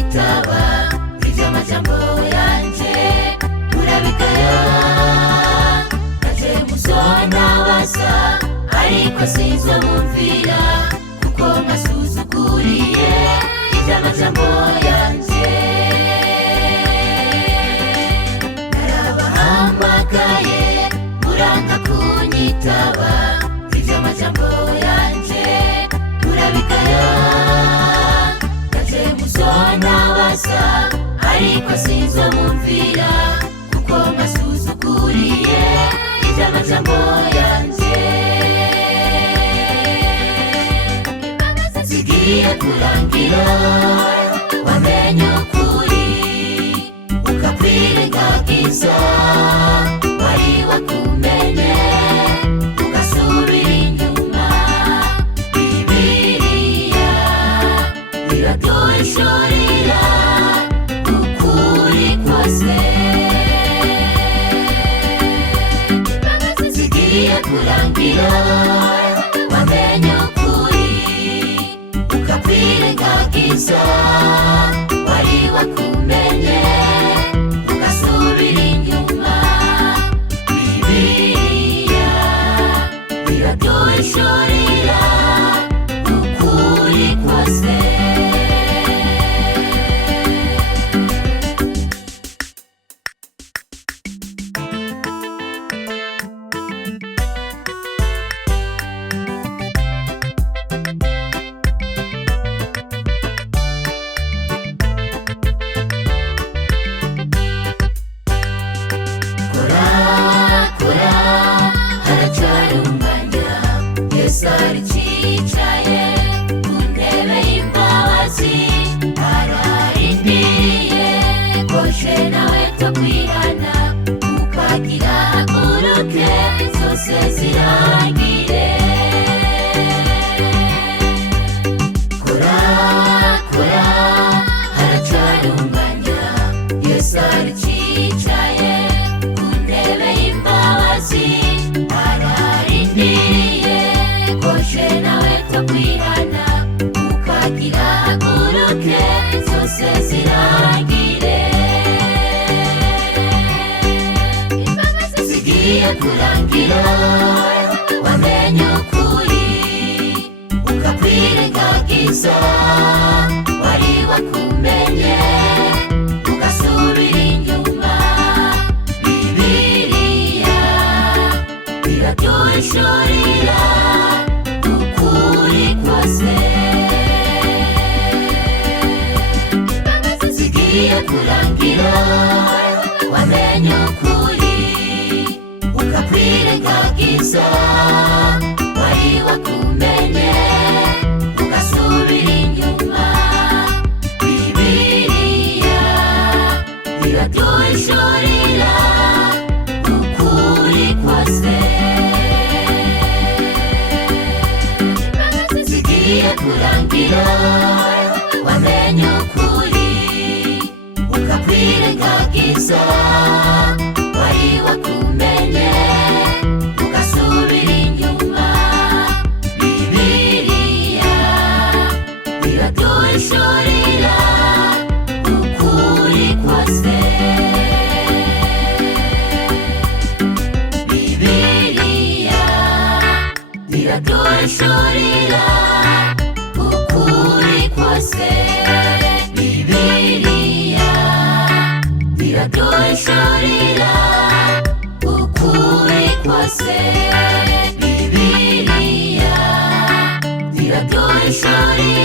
kunyitaba, iby'amajambo yanje urabigaya. Naje muzona basa ariko sinzomumvira, kuko masuzuguriye iby'amajambo yanje. Narabahamagaye muranga kunyitaba, iby'amajambo yanje urabigaya. Naje muzona basa ariko sinzomumvira, kuko masuzuguriye iby'amajambo yanje. Zigiye kurangira wamenye ukuri ukakwirengagiza, wari wakumenye ugasubira inyuma. Bibiliya iraduhishurira ukuri kose. Zigiye kurangira wamenye ukuri ukakwirengagiza, wari wakumenye ugasubira inyuma. Bibiliya iraduhishurira ukuri kose. Arichicaye ku ntebe y'imbabazi, ararindiriye ko je nawe tukwihana, ukagira haguruke zose zirangire. Kora kora haracari umwanya, Yesu arichicaye ku ntebe y'imbabazi, ararindiriye ko je nawe tukwihana, ukagira haguruke zose zirangire. Zigiye kurangira wamenye ukuri ukakwirengagiza, wari wakumenye ugasubira inyuma. Bibiliya iraduhishurira ukuri kose. Zigiye kurangira wamenye ukuri ukakwirengagiza, wari wakumenye ugasubira inyuma. Bibiliya iraduhishurira ukuri kose. Zigiye kurangira wamenye ukuri ukakwirengagiza, wari wakumenye ugasubira inyuma. Bibiliya iraduhishurira ukuri kose. Bibiliya iraduhishurira ukuri kose. Bibiliya iraduhishurira ukuri kose. Bibiliya iraduhishurira